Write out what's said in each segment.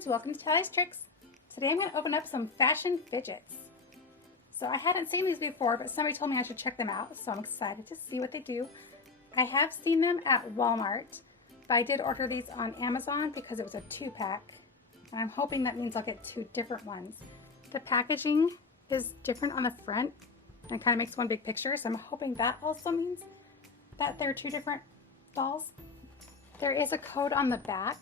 friends, welcome to Tallie's Tricks. Today I'm going to open up some fashion fidgets. So I hadn't seen these before, but somebody told me I should check them out, so I'm excited to see what they do. I have seen them at Walmart, but I did order these on Amazon because it was a 2-pack, and I'm hoping that means I'll get 2 different ones. The packaging is different on the front and kind of makes one big picture, so I'm hoping that also means that they're 2 different dolls. There is a code on the back,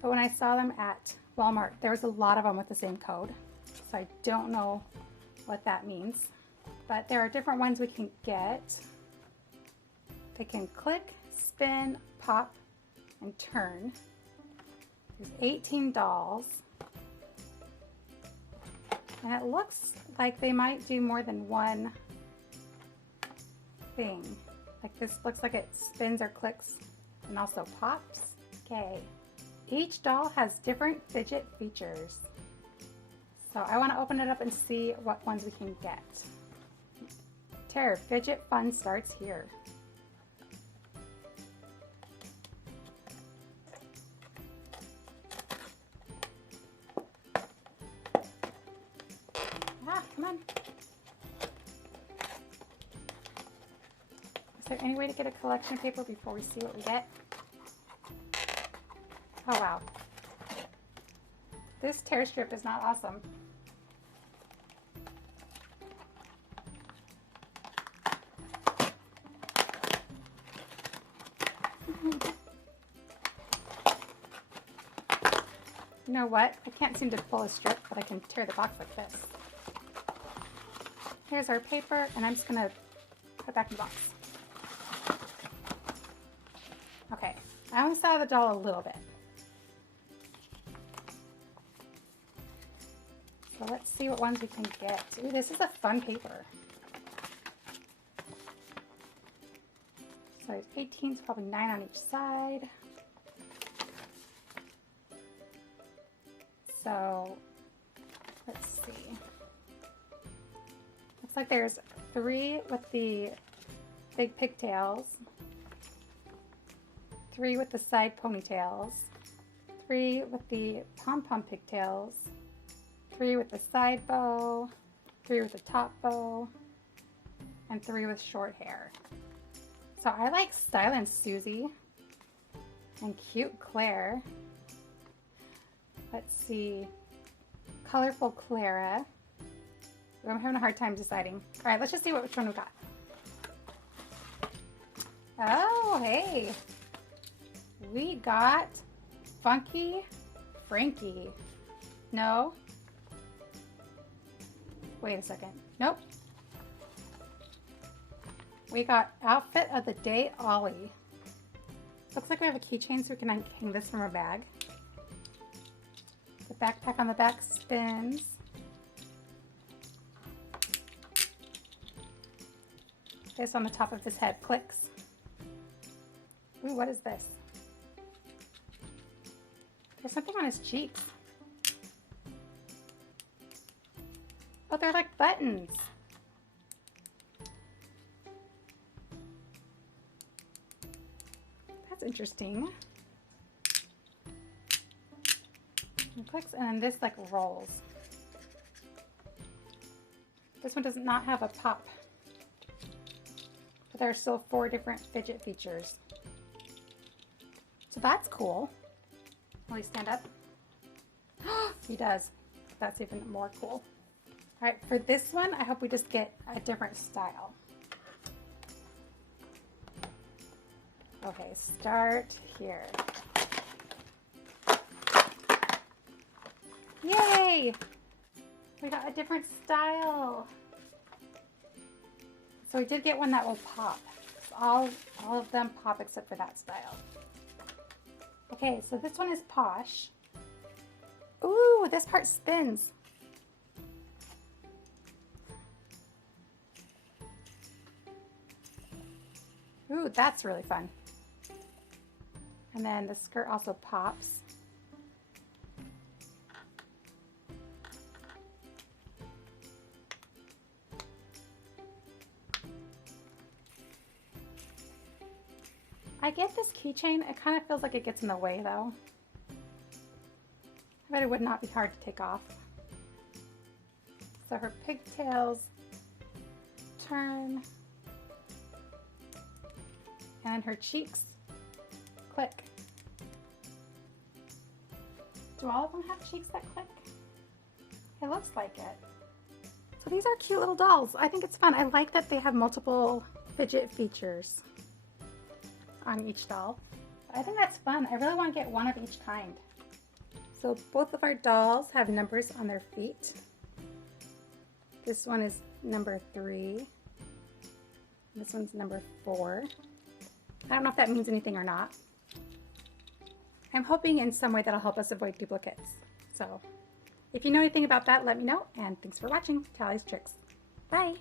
but when I saw them at Walmart, there was a lot of them with the same code, so I don't know what that means. But there are different ones we can get. They can click, spin, pop, and turn. There's 18 dolls. And it looks like they might do more than one thing. Like this looks like it spins or clicks and also pops. Okay. Each doll has different fidget features. So I want to open it up and see what ones we can get. Terror Fidget Fun starts here. Come on. Is there any way to get a collection paper before we see what we get? Oh wow. This tear strip is not awesome. You know what? I can't seem to pull a strip, but I can tear the box like this. Here's our paper, and I'm just going to put it back in the box. Okay, I only saw the doll a little bit. So let's see what ones we can get. Ooh, this is a fun paper. So 18 is probably 9 on each side. So let's see. Looks like there's 3 with the big pigtails, 3 with the side ponytails, 3 with the pom-pom pigtails, 3 with the side bow, 3 with the top bow, and 3 with short hair. So I like Styling Susie and Cute Claire. Let's see, Colorful Clara. I'm having a hard time deciding. All right, let's just see which one we got. Oh, hey. We got Funky Frankie. No. Wait a second. Nope. We got Outfit of the Day Ollie. Looks like we have a keychain so we can hang this from our bag. The backpack on the back spins. This on the top of his head clicks. Ooh, what is this? There's something on his cheeks. Oh, they're like buttons. That's interesting. It clicks and then this like rolls. This one does not have a pop. But there are still 4 different fidget features. So that's cool. Will he stand up? He does. That's even more cool. All right, for this one, I hope we just get a different style. Okay, start here. Yay! We got a different style. So we did get one that will pop. All of them pop except for that style. Okay, so this one is Posh. Ooh, this part spins. Ooh, that's really fun. And then the skirt also pops. I get this keychain. It kind of feels like it gets in the way though. I bet it would not be hard to take off. So her pigtails turn, and her cheeks click. Do all of them have cheeks that click? It looks like it. So these are cute little dolls. I think it's fun. I like that they have multiple fidget features on each doll. I think that's fun. I really want to get one of each kind. So both of our dolls have numbers on their feet. This one is number 3. This one's number 4. I don't know if that means anything or not. I'm hoping in some way that'll help us avoid duplicates. So if you know anything about that, let me know. And thanks for watching Tallie's Tricks. Bye!